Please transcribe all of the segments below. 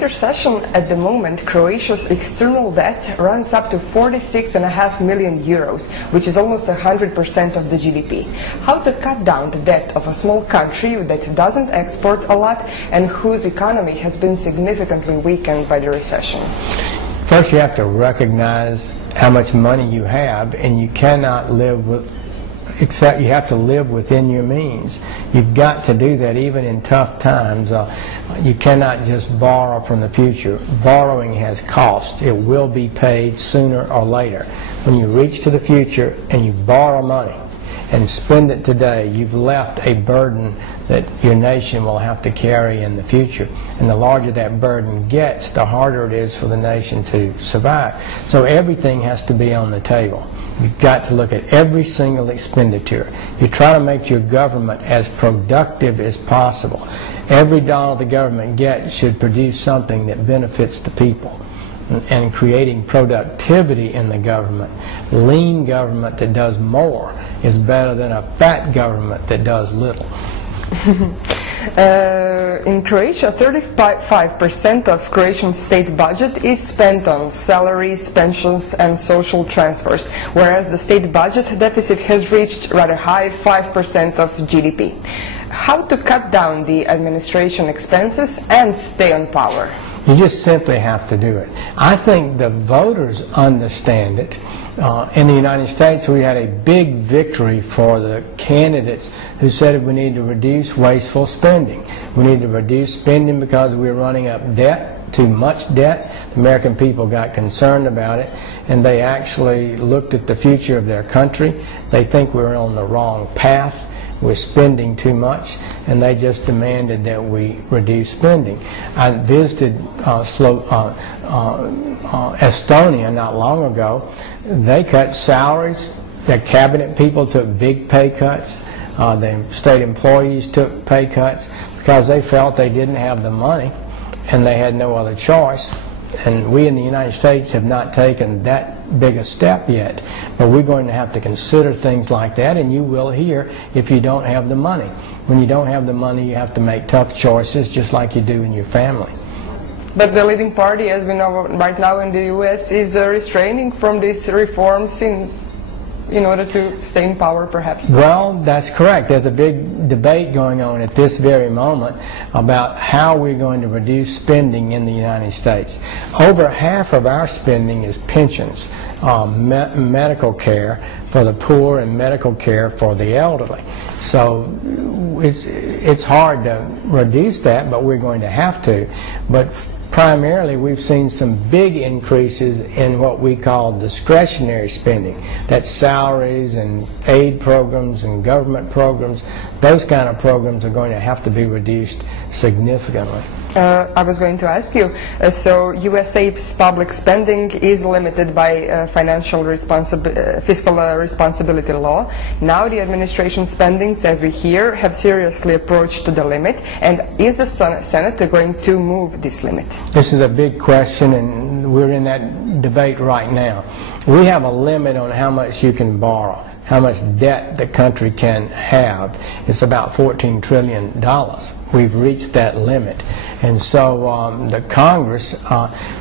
Mr. Session, at the moment, Croatia's external debt runs up to 46.5 million euros, which is almost 100% of the GDP. How to cut down the debt of a small country that doesn't export a lot and whose economy has been significantly weakened by the recession? First, you have to recognize how much money you have, and you cannot live with, except you have to live within your means. You've got to do that even in tough times. You cannot just borrow from the future. Borrowing has cost. It will be paid sooner or later. When you reach to the future and you borrow money and spend it today, you've left a burden that your nation will have to carry in the future. And the larger that burden gets, the harder it is for the nation to survive. So everything has to be on the table. You've got to look at every single expenditure. You try to make your government as productive as possible. Every dollar the government gets should produce something that benefits the people. And creating productivity in the government, lean government that does more is better than a fat government that does little. In Croatia, 35% of Croatian state budget is spent on salaries, pensions and social transfers, whereas the state budget deficit has reached rather high 5% of GDP. How to cut down the administration expenses and stay on power? You just simply have to do it. I think the voters understand it. In the United States, we had a big victory for the candidates who said we need to reduce wasteful spending. We need to reduce spending because we're running up debt, too much debt. The American people got concerned about it, and they actually looked at the future of their country. They think we're on the wrong path. We're spending too much, and they just demanded that we reduce spending. I visited Estonia not long ago. They cut salaries. Their cabinet people took big pay cuts. The state employees took pay cuts because they felt they didn't have the money and they had no other choice. And we in the United States have not taken that big a step yet. But we're going to have to consider things like that, and you will here if you don't have the money. When you don't have the money, you have to make tough choices just like you do in your family. But the leading party, as we know right now in the U.S., is restraining from these reforms in order to stay in power, perhaps? Well, that's correct. There's a big debate going on at this very moment about how we're going to reduce spending in the United States. Over half of our spending is pensions, medical care for the poor and medical care for the elderly. So it's hard to reduce that, but we're going to have to. But primarily, we've seen some big increases in what we call discretionary spending. That's salaries and aid programs and government programs. Those kind of programs are going to have to be reduced significantly. I was going to ask you, so USA's public spending is limited by fiscal responsibility law. Now the administration spendings, as we hear, have seriously approached to the limit. And is the Senate going to move this limit? This is a big question, and we're in that debate right now. We have a limit on how much you can borrow, how much debt the country can have. It's about $14 trillion. We've reached that limit. And so the Congress,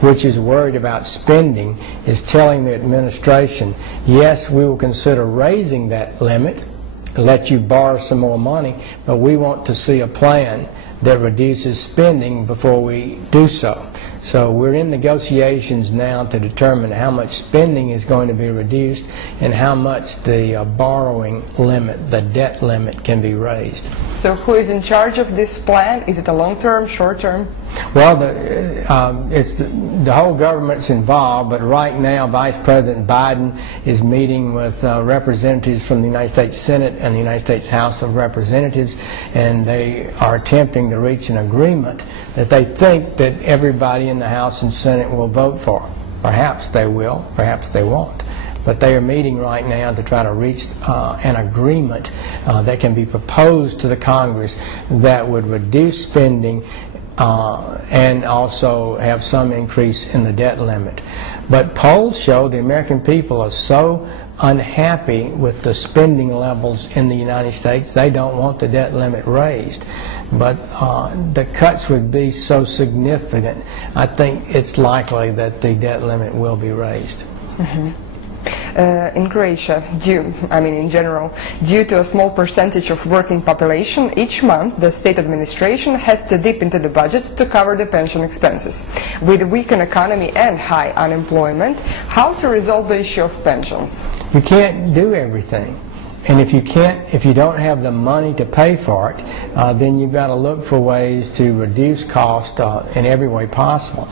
which is worried about spending, is telling the administration, yes, we will consider raising that limit, let you borrow some more money, but we want to see a plan that reduces spending before we do so. So we're in negotiations now to determine how much spending is going to be reduced and how much the borrowing limit, the debt limit, can be raised. So who is in charge of this plan? Is it a long-term, short-term? Well, the whole government's involved, but right now Vice President Biden is meeting with representatives from the United States Senate and the United States House of Representatives, and they are attempting to reach an agreement that they think that everybody in the House and Senate will vote for. Perhaps they will, perhaps they won't. But they are meeting right now to try to reach an agreement that can be proposed to the Congress that would reduce spending and also have some increase in the debt limit. But polls show the American people are so unhappy with the spending levels in the United States. They don't want the debt limit raised. But the cuts would be so significant, I think it's likely that the debt limit will be raised. Mm-hmm. In Croatia, in general, due to a small percentage of working population, each month the state administration has to dip into the budget to cover the pension expenses. With a weakened economy and high unemployment, how to resolve the issue of pensions? You can't do everything. And if you don't have the money to pay for it, then you've got to look for ways to reduce cost in every way possible.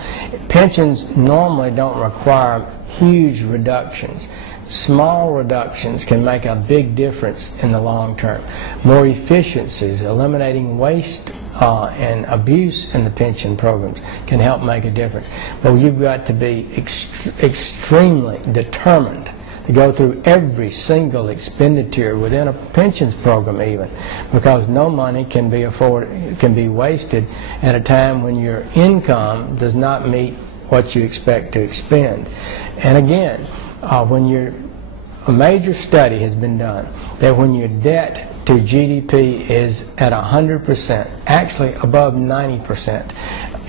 Pensions normally don't require huge reductions. Small reductions can make a big difference in the long term. More efficiencies, eliminating waste and abuse in the pension programs can help make a difference. But you've got to be extremely determined to go through every single expenditure within a pensions program even, because no money can be wasted at a time when your income does not meet what you expect to expend. And again, a major study has been done that when your debt to GDP is at 100%, actually above 90%,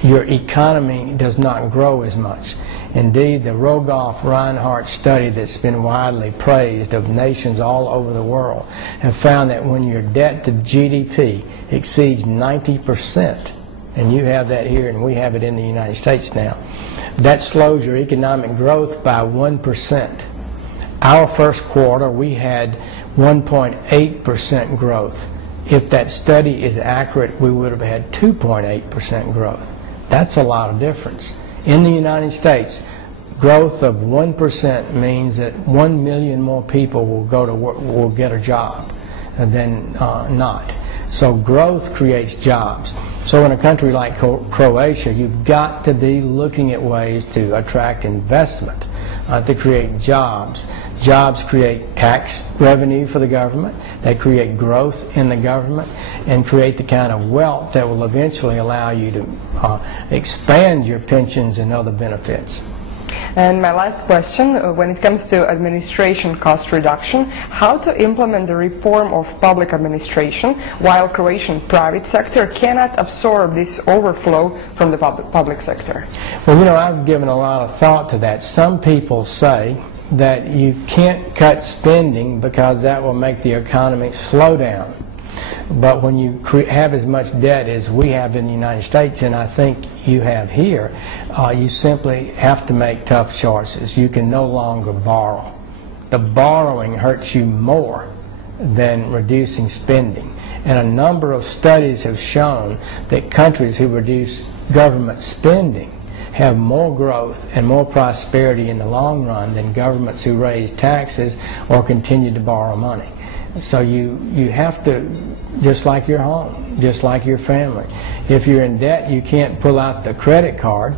your economy does not grow as much. Indeed, the Rogoff-Reinhardt study that's been widely praised of nations all over the world have found that when your debt to GDP exceeds 90%, and you have that here and we have it in the United States now, that slows your economic growth by 1%. Our first quarter, we had 1.8% growth. If that study is accurate, we would have had 2.8% growth. That's a lot of difference. In the United States, growth of 1% means that 1 million more people will go to work, will get a job than not. So growth creates jobs. So in a country like Croatia, you've got to be looking at ways to attract investment, to create jobs. Jobs create tax revenue for the government, they create growth in the government, and create the kind of wealth that will eventually allow you to expand your pensions and other benefits. And my last question, when it comes to administration cost reduction, how to implement the reform of public administration while Croatian private sector cannot absorb this overflow from the public sector? Well, I've given a lot of thought to that. Some people say that you can't cut spending because that will make the economy slow down. But when you have as much debt as we have in the United States, and I think you have here, you simply have to make tough choices. You can no longer borrow. The borrowing hurts you more than reducing spending. And a number of studies have shown that countries who reduce government spending have more growth and more prosperity in the long run than governments who raise taxes or continue to borrow money. So you have to, just like your home, just like your family. If you're in debt, you can't pull out the credit card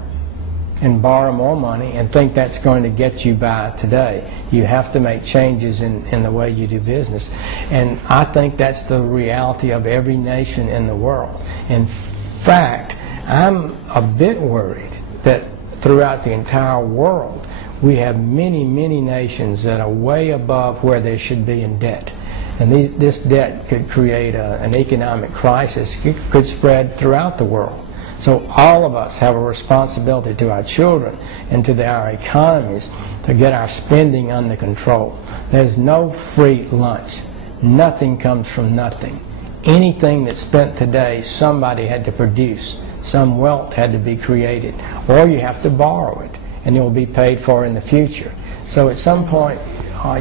and borrow more money and think that's going to get you by today. You have to make changes in the way you do business. And I think that's the reality of every nation in the world. In fact, I'm a bit worried that throughout the entire world, we have many, many nations that are way above where they should be in debt. And this debt could create an economic crisis, could spread throughout the world. So all of us have a responsibility to our children and to our economies to get our spending under control. There's no free lunch. Nothing comes from nothing. Anything that's spent today, somebody had to produce. Some wealth had to be created. Or you have to borrow it, and it will be paid for in the future. So at some point,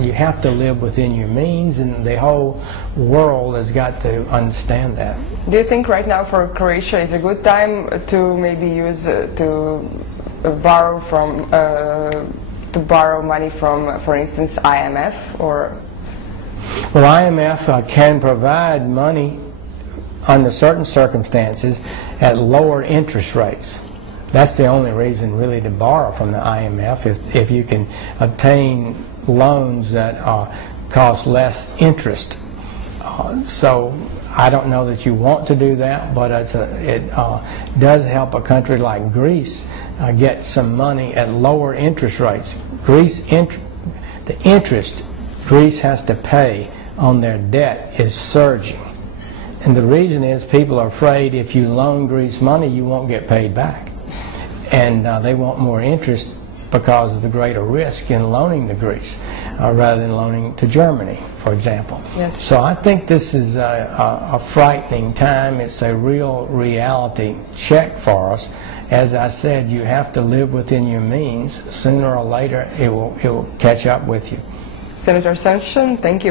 you have to live within your means, and the whole world has got to understand that. Do you think right now for Croatia is a good time to maybe use to borrow money from, for instance, IMF or? Well, IMF can provide money under certain circumstances at lower interest rates. That's the only reason really to borrow from the IMF, if you can obtain loans that cost less interest. So I don't know that you want to do that, but it does help a country like Greece get some money at lower interest rates. The interest Greece has to pay on their debt is surging. And the reason is people are afraid if you loan Greece money, you won't get paid back. And they want more interest because of the greater risk in loaning to Greece rather than loaning to Germany, for example. Yes. So I think this is a frightening time. It's a real reality check for us. As I said, you have to live within your means. Sooner or later, it will catch up with you. Senator Sanchez, thank you.